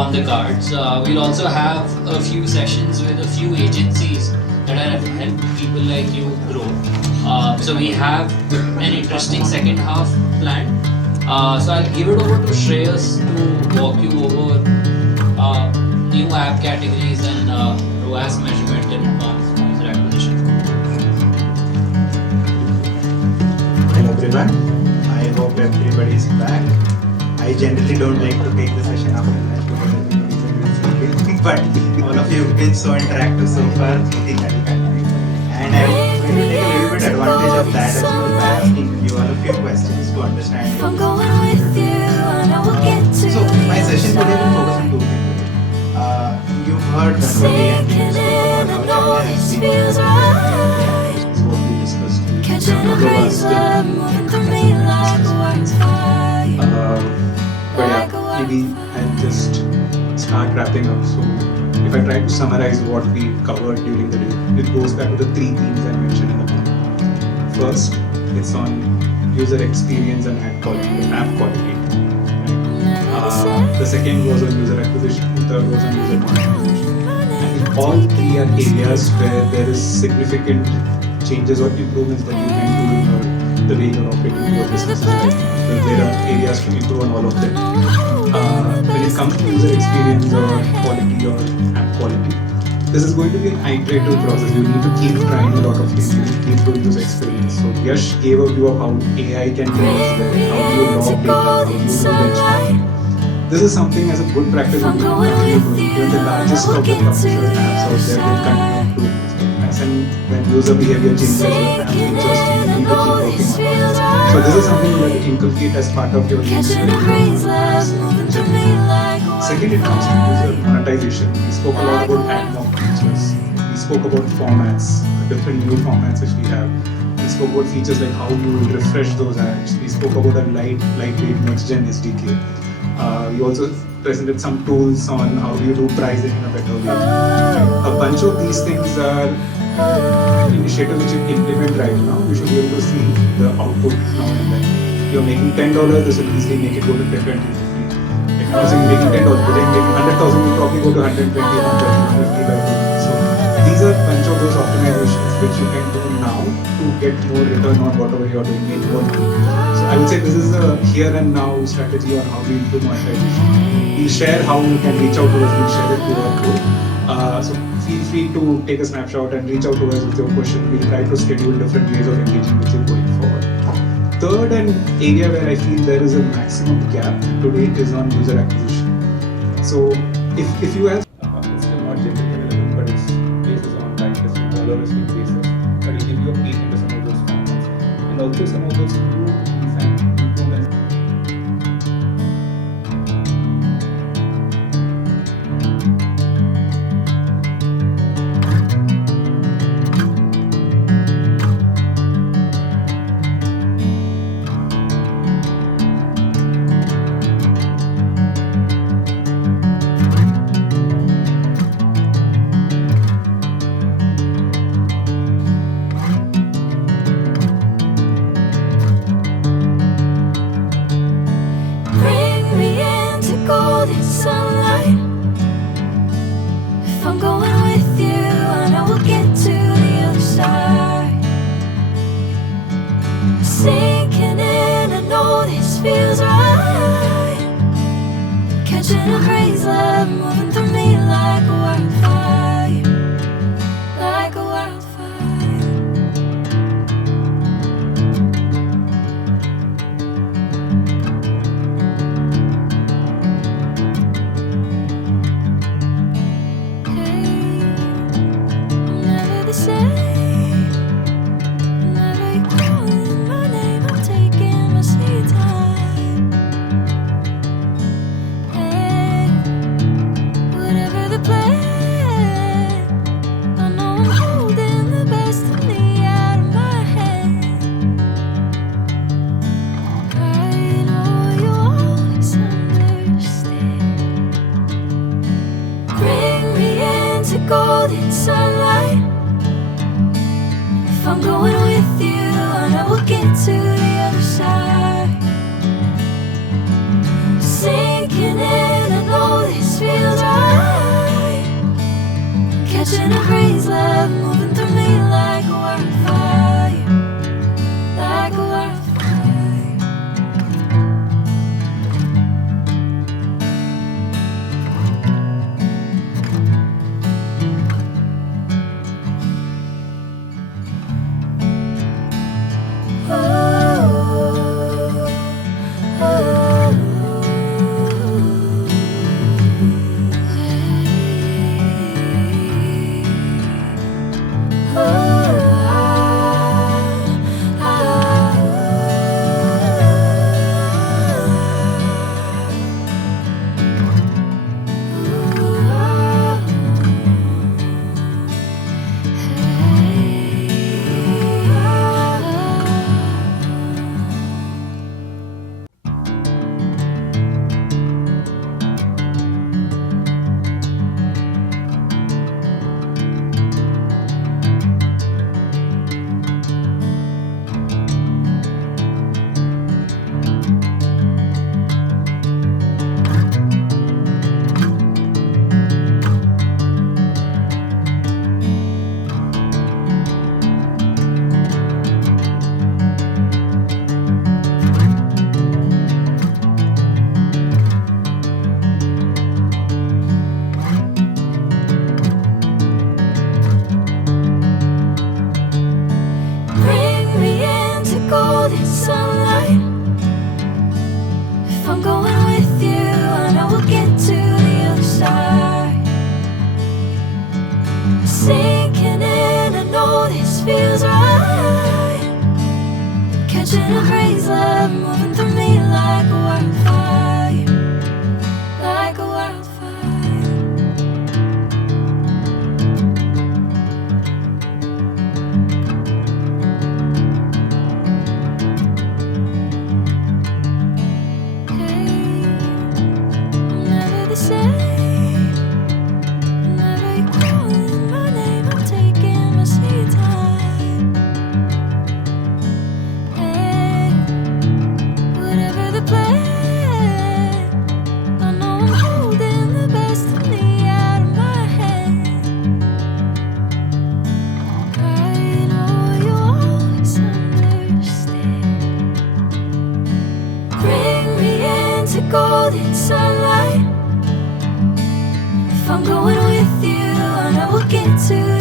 on the cards. We'll also have a few sessions with a few agencies that have helped people like you grow. So we have an interesting second half planned. So I'll give it over to Shreyas to walk you over new app categories and ROAS measurement and advanced user acquisition. Hello everyone, I hope everybody is back. I generally don't like to take the session after that because everybody's sleeping, but all of you have been so interactive so far, I think that will continue. And I will take a little bit advantage of that as well by asking you all a few questions to understand. So my session today will focus on two things. You've heard that is what we discussed. But yeah, maybe I'll just start wrapping up. So if I try to summarize what we covered during the day, it goes back to the three themes I mentioned in the morning. First, it's on user experience and app quality. The second was on user acquisition, the third was on user monetization. And all three are areas where there is significant changes or improvements that you can do in the way you're operating your business. There are areas to improve on all of them. When it comes to user experience or quality or app quality, this is going to be an iterative process. You need to keep trying a lot of things. You need to keep doing this experience. So Yash gave a view of how AI can be used there, how do you log data, how do you do benchmarking. This is something as a good practice we will continue doing. Even the largest of the publisher apps out there will continue doing this. And when user behavior changes, your app features change, you need to keep working on it. So this is something you have to inculcate as part of your user experience. Second, it comes to user monetization. We spoke a lot about AdMob features. We spoke about formats, different new formats which we have. We spoke about features like how you will refresh those ads. We spoke about a lightweight next-gen SDK. We also presented some tools on how do you do pricing in a better way. A bunch of these things are initiatives which you implement right now. You should be able to see the output now and then. You're making $10, this will easily make it go to 10, 20, 50. If you're making $10, but then making 100,000, you probably go to 120, 130, 150 by doing. So these are a bunch of those optimizations which you can do now to get more return on whatever you're doing in your team. So I would say this is a here and now strategy on how to improve monetization. We'll share how you can reach out to us, we'll share it to our group. So feel free to take a snapshot and reach out to us with your question. We'll try to schedule different ways of engaging with you going forward. Third and area where I feel there is a maximum gap today is on user acquisition. So if you have it's still not generally relevant, but it's basis on like this $1 basis, but it'll give you a peek into some of those formats. And also some of those new improvements. golden sunlight. If I'm going with you, I know we'll get to the other side. Sinking in, I know this feels love moving through me like a wildfire, like a wildfire. Bring me into golden sunlight. If I'm going with you, I know we'll get to the other side. Sinking in, I know this feels right. Catching a breeze, love moving through me like a wildfire, like a wildfire. Never the same. Whenever you're calling my name, I'm taking my sweet time. Hey, whatever the plan, I know I'm holding the best of me out of my head. I know you always understand. Bring me into golden sunlight. If I'm going with you, I know we'll get to